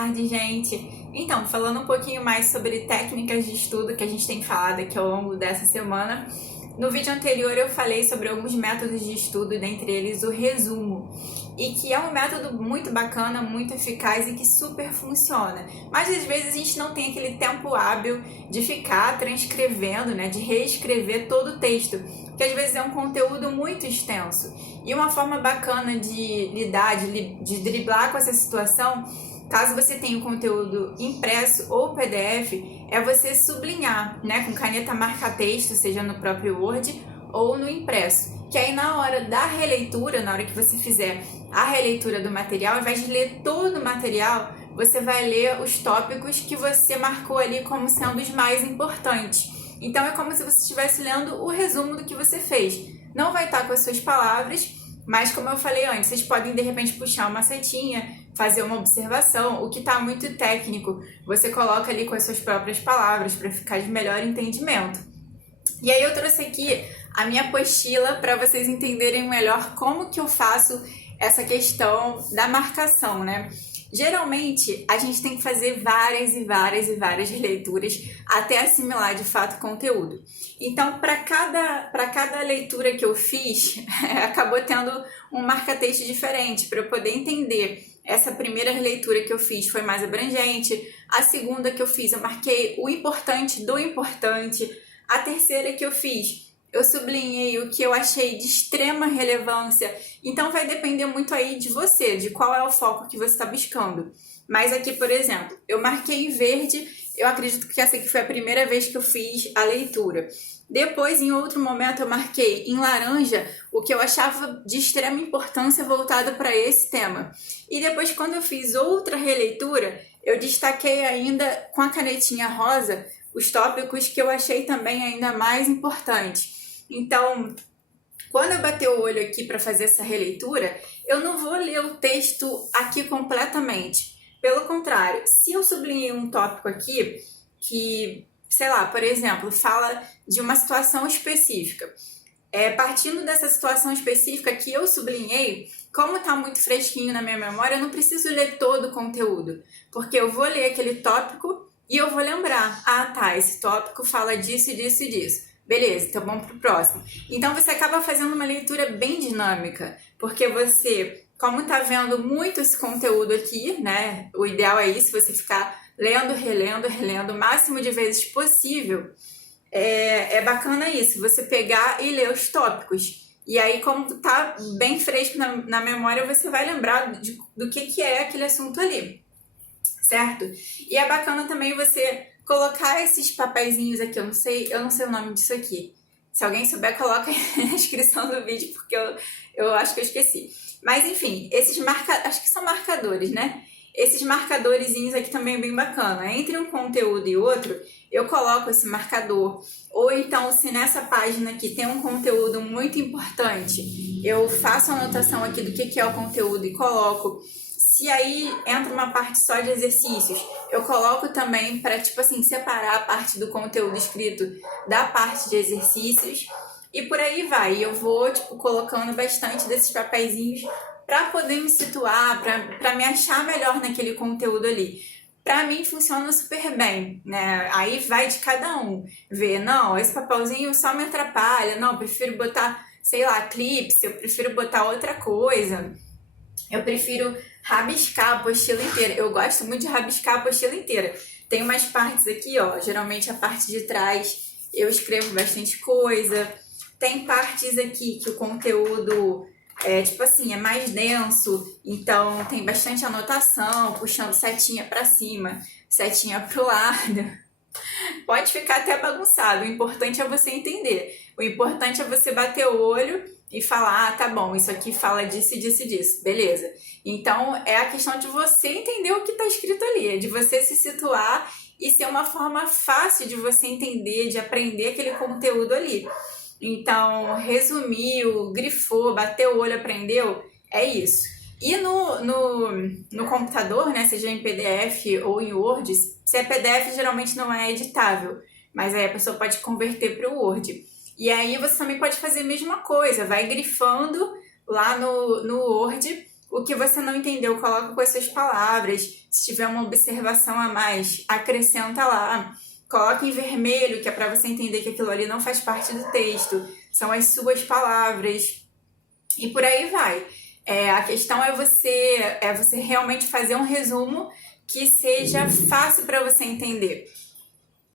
tarde, gente! Então, falando um pouquinho mais sobre técnicas de estudo que a gente tem falado aqui ao longo dessa semana, no vídeo anterior eu falei sobre alguns métodos de estudo, dentre eles o resumo, e que é um método muito bacana, muito eficaz e que super funciona. Mas às vezes a gente não tem aquele tempo hábil de ficar transcrevendo, né, de reescrever todo o texto, que às vezes é um conteúdo muito extenso. E uma forma bacana de lidar, de driblar com essa situação, caso você tenha o conteúdo impresso ou PDF, é você sublinhar, né, com caneta marca-texto, seja no próprio Word ou no impresso. Que aí na hora da releitura, na hora que você fizer a releitura do material, ao invés de ler todo o material, você vai ler os tópicos que você marcou ali como sendo os mais importantes. Então é como se você estivesse lendo o resumo do que você fez. Não vai estar com as suas palavras, mas como eu falei antes, vocês podem de repente puxar uma setinha, fazer uma observação. O que está muito técnico, você coloca ali com as suas próprias palavras para ficar de melhor entendimento. E aí eu trouxe aqui a minha apostila para vocês entenderem melhor como que eu faço essa questão da marcação, né? Geralmente, a gente tem que fazer várias leituras até assimilar de fato o conteúdo. Então, para cada leitura que eu fiz, acabou tendo um marca-texto diferente para eu poder entender. Essa primeira leitura que eu fiz foi mais abrangente, a segunda que eu fiz eu marquei o importante do importante, a terceira que eu fiz eu sublinhei o que eu achei de extrema relevância. Então vai depender muito aí de você, de qual é o foco que você está buscando. Mas aqui, por exemplo, eu marquei em verde, eu acredito que essa aqui foi a primeira vez que eu fiz a leitura. Depois, em outro momento, eu marquei em laranja o que eu achava de extrema importância voltado para esse tema. E depois, quando eu fiz outra releitura, eu destaquei ainda com a canetinha rosa os tópicos que eu achei também ainda mais importantes. Então, quando eu bater o olho aqui para fazer essa releitura, eu não vou ler o texto aqui completamente. Pelo contrário, se eu sublinhei um tópico aqui que, sei lá, por exemplo, fala de uma situação específica. Partindo dessa situação específica que eu sublinhei, como está muito fresquinho na minha memória, eu não preciso ler todo o conteúdo, porque eu vou ler aquele tópico e eu vou lembrar. Ah, tá, esse tópico fala disso, disso e disso. Beleza, então vamos pro próximo. Então você acaba fazendo uma leitura bem dinâmica, porque você, como tá vendo muito esse conteúdo aqui, né? O ideal é isso, você ficar lendo, relendo o máximo de vezes possível. É bacana isso, você pegar e ler os tópicos. E aí, como tá bem fresco na memória, você vai lembrar do que é aquele assunto ali, certo? E é bacana também você colocar esses papeizinhos aqui, eu não sei o nome disso aqui. Se alguém souber, coloca aí na descrição do vídeo, porque eu acho que eu esqueci. Mas enfim, acho que são marcadores, né? Esses marcadorzinhos aqui também é bem bacana. Entre um conteúdo e outro, eu coloco esse marcador. Ou então, se nessa página aqui tem um conteúdo muito importante, eu faço a anotação aqui do que é o conteúdo e coloco. Se aí entra uma parte só de exercícios, eu coloco também para, tipo assim, separar a parte do conteúdo escrito da parte de exercícios. E por aí vai. Eu vou, tipo, colocando bastante desses papeizinhos para poder me situar, para me achar melhor naquele conteúdo ali. Para mim funciona super bem, né? Aí vai de cada um. Ver, não, esse papelzinho só me atrapalha. Não, eu prefiro botar, sei lá, clips, eu prefiro botar outra coisa. Eu prefiro rabiscar a apostila inteira. Eu gosto muito de rabiscar a apostila inteira. Tem umas partes aqui, ó. Geralmente a parte de trás eu escrevo bastante coisa. Tem partes aqui que o conteúdo tipo assim, é mais denso. Então tem bastante anotação, puxando setinha pra cima, setinha pro lado. Pode ficar até bagunçado. O importante é você entender. O importante é você bater o olho e falar, ah, tá bom, isso aqui fala disso, disso e disso. Beleza. Então, é a questão de você entender o que está escrito ali, de você se situar e ser uma forma fácil de você entender, de aprender aquele conteúdo ali. Então, resumiu, grifou, bateu o olho, aprendeu, é isso. E no computador, né, seja em PDF ou em Word, se é PDF geralmente não é editável, mas aí a pessoa pode converter para o Word. E aí você também pode fazer a mesma coisa, vai grifando lá no Word O que você não entendeu, coloca com as suas palavras. Se tiver uma observação a mais, acrescenta lá. Coloca em vermelho, que é para você entender que aquilo ali não faz parte do texto. São as suas palavras. E por aí vai. A questão é você realmente fazer um resumo que seja fácil para você entender.